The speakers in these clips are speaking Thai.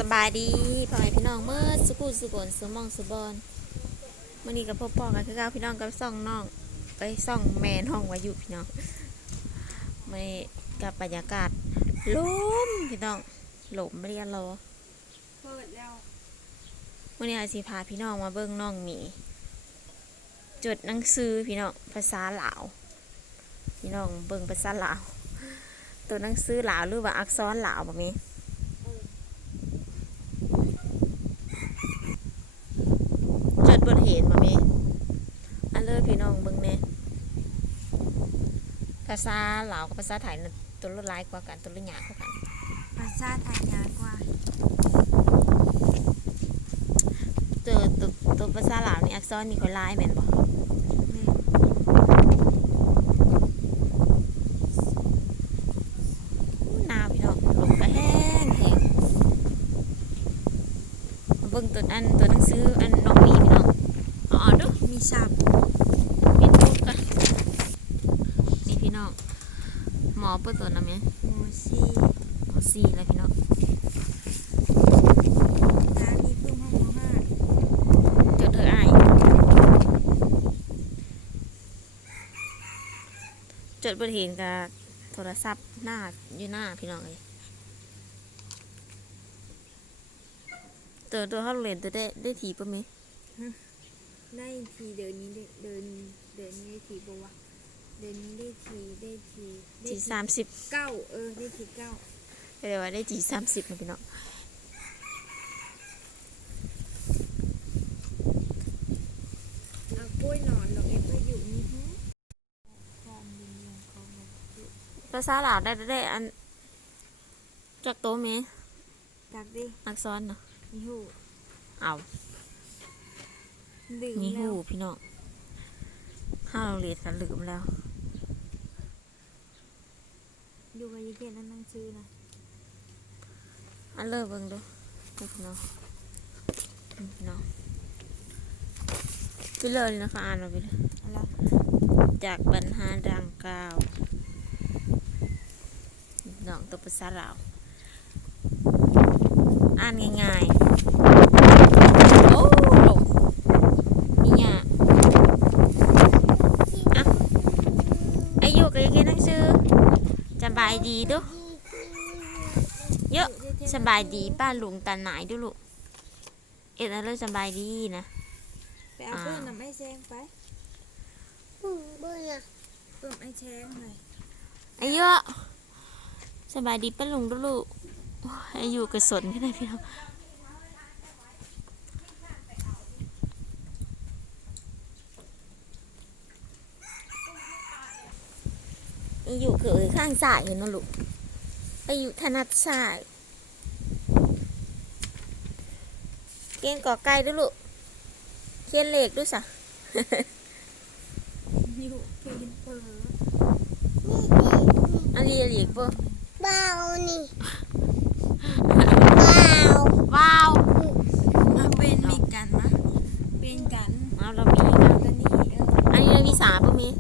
บายดีพ่อแม่พี่น้องเมื่อสุกุสุกนสุมองสุบอนมื่อนี้กับพ่อปอกันคือเก้าพี่น้องกับซ่องน้องไปซ่องแมนห้องวายุพี่น้องไม่กับบรรยากาศลมพี่น้องหลมเรียนรอเปิดแล้วมื่อนี้อาชีพาพี่น้องมาเบิ้งน้องหมีจดหนังสือพี่น้องภาษาลาวพี่น้องเบิ้งภาษาลาวตัวหนังสือลาวหรือว่าอักษรลาวแบบนี้จดบทเห็นมาไหมอันเลิศพี่น้องเบิ่งแน่ภาษาลาวกับภาษาไทยตัวละลายกว่ากันตัวละหยาบกว่ากันภาษาไทยยากกว่าตัวภาษาลาวนี่อักษรนี่ค่อยลายแม่นบ่หนาวพี่น้องลมก็แห้งแห้งเบิ่งตัวหนังสืออันน้องมีพี่น้องอ๋อดูมีศัพท์มีตุ๊กอะนี่พี่น้องหมอเปิดตัวนะแม่หหมอซี่แล้วพี่น้องตามีเพิ่มห้องห้าจดเธออ้ายจดบทเห็นกับโทรศัพท์หน้าอยู่หน้าพี่น้องเลยตัวเขาเรียนตัวได้ทีป่ะมั้ยได้ทีเดินนี้เดินนี้ได้ทีบ่วะเดินนี้ได้ที 30 ได้ที9 เรียกว่าได้ที30นะพี่น้องเอากล้วยนอนเราเองก็อยู่นี่ภาษาลาวได้อันจากโตมั้ยจากดิอักษรเนาะนี่หูเอานี่หูพี่น้องถ้าเราเรียนกันลืมแล้วดูมาเย็นๆนั่งชื่อนะอันเลิกเบิ่งดูพี่น้องพี่น้องพี่เลิกเลยนะคะอ่านมาไปเลยจากปัญหาดังกล่าวน้องตัวภาษาลาวอ่านง่ายๆโอ้หลงนี่ยะอ่ะอายุก็ยังนั่งซื้อสบายดีดูเยอะสบายดีป้าลุงตาหนายดูลูกอะไรสบายดีนะไปเอาเพิ่มน้ำไอ้แซงไปเพิ่มไอ้แซงเลยอายุสบายดีป้าลุงดูลูกอายุกระสนก็ได้พี่น้องอายุเกิดข้างซ้ายเห็นนะลูกอายุถนัดซ้ายเก่งก่อไก่ด้วยลูกเขียนเลขด้วยสะอยู่เขียนเปิดอันนี้เลขป่ะเบานี่ว้าวมาเป็นมีกันนะเป็นกันเอาเรามีกันตัวนี้อันนี้เรามีสามป่ะมี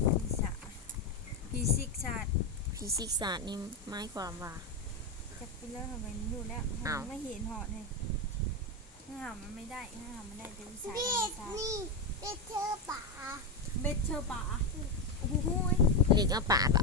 ฟิสิกส์ศาสตร์นี่หมายความว่าจะเป็นเรื่องทำไมรู้แล้วไม่เห็นหอดเลยถ้าหามันไม่ได้แต่วิชานี่เบ็ดเชอร์ป่าโอ้โหเรียกเอาป่าเปล่า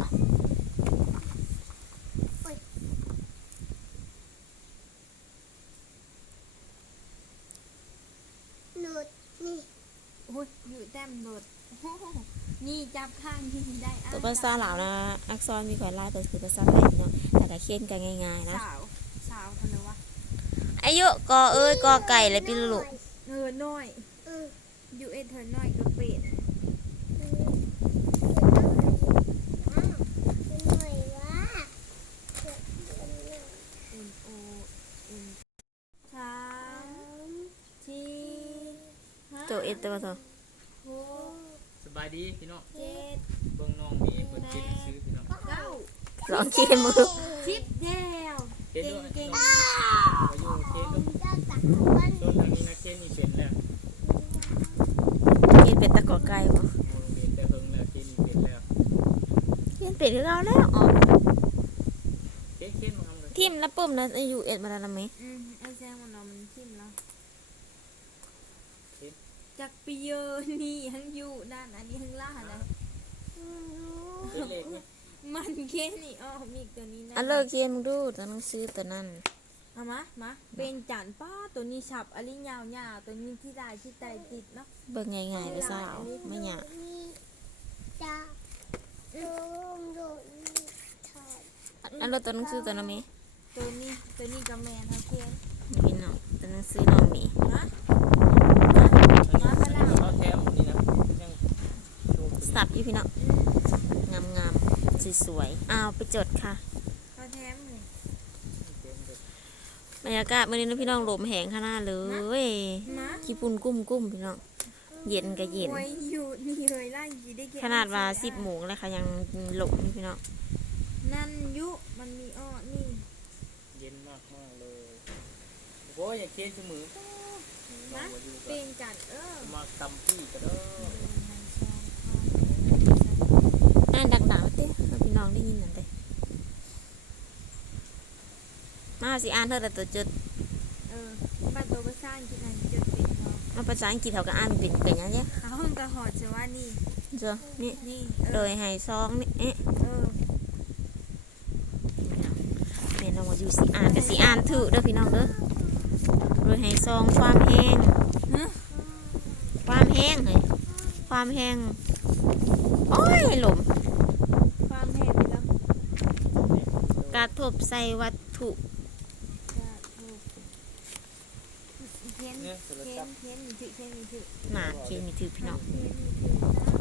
หนุดนี่โอ้ยอยู่แต้มหนุดนี่จับข้างที่ได้ตัวภาษาลาวนะอักษรมีความลายตัวคือภาษาไทยเนาะแต่ก็เขียนกันง่ายๆนะสาวทำไมวะอายุกอกอไก่เลยพี่ลูกน้อยอยู่เธอน้อยก็เป็ดตัวตัวเถอะสบายดีพี่น้องเบิ่งน้องมีเพิ่นเก็บซื้อพี่น้องลองเขียนมือ 10แล้วเก่งๆอายุเก่งส่วนทางนี้นะเก่งนี่เป็นแล้วเขียนเป็นตะกอไก่บ่เป็นแต่เฮิงแล้วเก่งนี่เป็นแล้วเขียนเป็นคือเราแล้วอ๋อเก่งมาทำเลยทิมแล้วปุ่มนะอยู่เอ็ดมาแล้วนะไหมไอ้แซงมันเอามันทิ่มแล้วทิมจากปีเยอนี่ทั้งอยู่ด้านอันนี้ทั้งล่านะเป็นเลขนี่มันแค่นี้อ๋อมีอีกตัวนี้นะอันเลิกเกมดูตัวหนังสือตัวนั้นเอามาเป็นจานป้าตัวนี้ฉับอันนี้ยาวๆตัวนี้ที่ได้ที่ไตติดเนาะเบิ่งง่ายๆไปสาวไม่หยานี่จะลงโดดถอดอันเลิกตัวหนังสือตัวนั้นไหมตัวนี้กับแมนเขาเขียนมีเนาะตัวหนังสือน้องมีนะอันนี้เขาแถมอันนี้นะยังโชว์ตัวนี้สับอยู่พี่เนาะงามๆสวยๆอ้าวไปจดค่ะเขาแถมเลยบรรยากาศมื้อนี้นะพี่น้องลมแหงขนาดเลยมาขี้ปุ่นกุ้มพี่น้องเย็นก็เย็นโอ้ยอยู่นี่เลยไล่ยีได้เก็บขนาดว่า10 โมงแล้วค่ะยังหลงอยู่พี่น้องนั่นยุมันมีอ้อนี่เย็นมากมากเลยโอ้ยอย่าเค้นเสมอน้องมาอยู่กัเป็นนจัดมาตำพี่ก็เด้ออ่านดังๆเต้ให้พี่น้องได้ยินนั่นเด้มาสิอ่านเท่าแต่ตัวจดบ้านตัวภาษาอังกฤษอันจะเป็นเขามาภาษาอังกฤษเขาก็อ่านเป็นกันยังไงเขาห้องกระหอดจะว่านี่เจ้านี่นี่โดยให้ซองนี่เอ๊ะแม่น้องว่าอยู่สิอ่านกับสิอ่านถูกเด้อพี่น้องเด้อโดยให้ซองความแห้งความแห้งเฮ้ยความแห้งโอ้ยหลมความแห้งไปแล้วกระทบใส่วัตถุจะถูกเขียนเนี่ยโทรศัพท์มีถือเขียนมีถือหนาเขียนมีถือพี่น้องเขียนมีถือ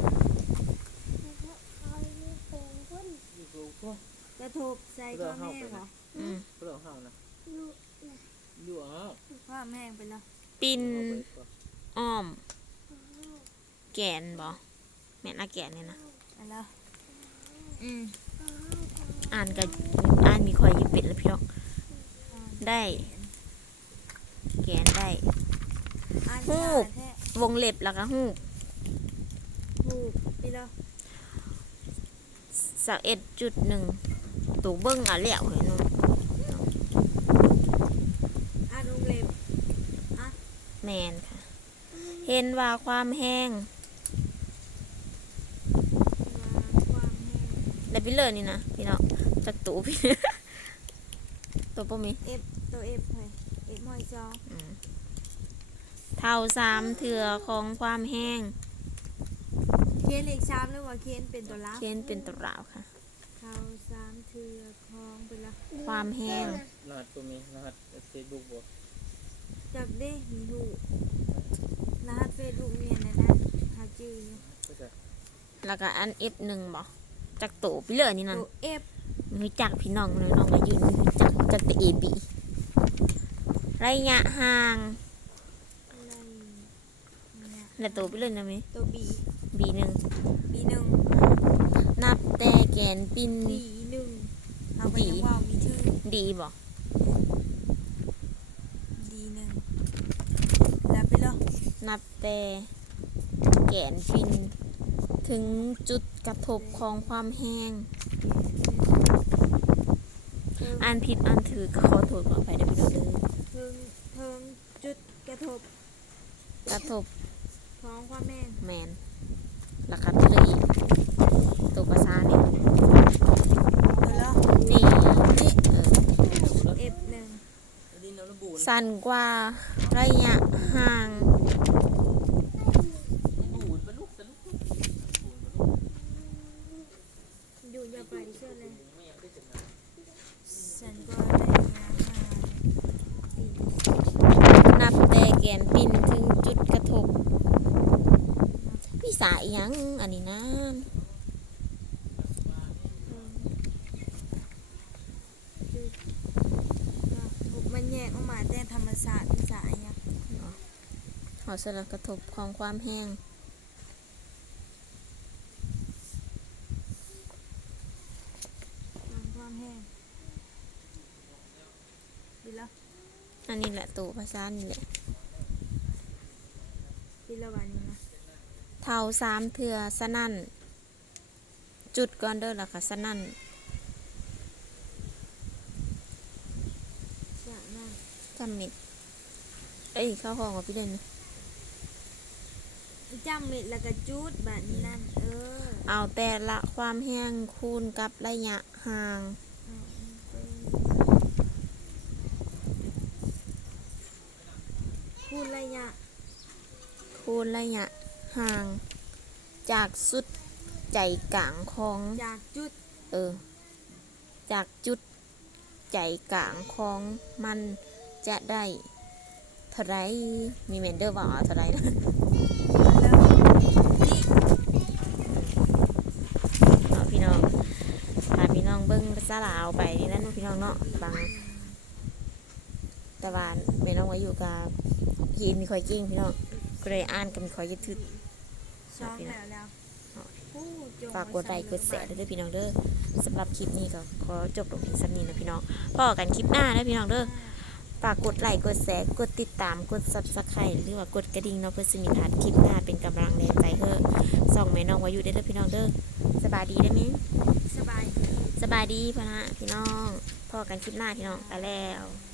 เอาลูกเป็นคนอยู่กับพวกกระทบใส่ความแห้งเหรออืมเพื่อนเฮานะลูกอยู่เฮาความแห้งไปแล้วปินเอาไปก่อนอ้อม แกนบ่แม่นอาแกนเนี่ยนะอะไรอืมอ่านกับอ่านมีคอยอยิบเป็ดแล้วพี่น้องได้แกนได้อ่านฮูบแท้วงเล็บแล้วก็ฮูบฮูบไปแล้ว 11.1ตัวเบิ้งอ่ะแล้วเห็นบ่อ่านองเล็บแมนค่ะ เห็นว่าความแห้งความแห้งและพี่เลยนี่นะพี่น้องจากตัวพี่ ตัวป่มี F ตัว F เลย F หอยจออืมเท่า3 เถื่อของความแห้งเขียนเลข3หรือว่าเขียนเป็นตัวลับเขียนเป็นตัวราวค่ะเขา3เทือคลองไปละความแห้งรหัสตัวนี้รหัส Facebook บ่จับได้มีหูรหัสเฟซบุ๊กเมียนนะหาจื้ออยู่ก็จะแล้วก็อัน F1 บ่จากตัวพี่เลยนี่นั่นตัว F รู้จักพี่น้องเลยน้องก็ยืนรู้จักแต่ AB ระยะห่างอะไรเนี่ยและตัวพี่เลยนะมั้ยตัว B B1 B1 นับแต่แกนปิน B1 เอาไปยังว่าวมีชื่อดีบ่ D1 แล้วไปเลยนับแต่แกนปินถึงจุดกระทบของความแห้งอ่านผิดอ่านถือก็ขอโทษขออภัยได้พี่น้องเด้อถึงจุดกระทบกระทบของความแห้งแมนราคาพี่เลยอีกตัวภาษานี่ไปเลยนี่นี่ F1 ดินน้ำระบูนสั้นกว่าระยะห่างบูนปะลูกตะลุกบูนปะลูกอยู่อย่าไปเชื่อเลยไม่ยังได้จังนะฉันก็ได้งานมานับแต่แกนปินถึงจุดกระทบวิสาอีหยังอันนี้นะมันแยกออกมาแต่ธรรมศาสตร์วิสาเนี่ยหอสลักกระทบของความแห้งความแห้งดีแล้วอันนี้แหละตัวภาษานี่แหละดีแล้ววันนี้นะเท่า3 เถื่อสนั่นจุดก่อนเด้อล่ะค่ะสนั่นจำเม็ดเอ้ยข้าวของว่าพี่เด่นจำเม็ดแล้วก็จุดแบบนี้นั่นเอาแต่ละความแห้งคูณกับระยะห่างคูณระยะคูณระยะห่าง จากสุดใจกลางของจากจุดจากจุดใจกลางของมันจะได้เท่าไรมีเมนเดอร์บอกเท่าไรนะแล้วนี่เอาพี่น้องพาพี่น้องเบิ้งภาษาลาวไปนี่นั่นพี่น้องเนาะฟังตะวันแม่น้องไว้อยู่กับยีนมีคอยกิ้งพี่น้องก็เลยอ่านกันมีคอยยึดทึดซ้อมแล้วผู้จงฝากกดไลค์กดแชร์ด้วยพี่น้องเด้อสำหรับคลิปนี้ก็ขอจบลงเพียงสักนี้นะพี่น้องพอกันคลิปหน้านะพี่น้องเด้อฝากกดไลค์กดแชร์กดติดตามกด Subscribe หรือว่ากดกระดิ่งเนาะเพื่อสิมีพลาดคลิปหน้าเป็นกำลังแรงใจเฮ้อส่องแม่น้องไว้อยู่เด้อพี่น้องเด้อสบายดีได้ไหมสบายสบายดีพ่อนะพี่น้องพอกันคลิปหน้าพี่น้องไปแล้ว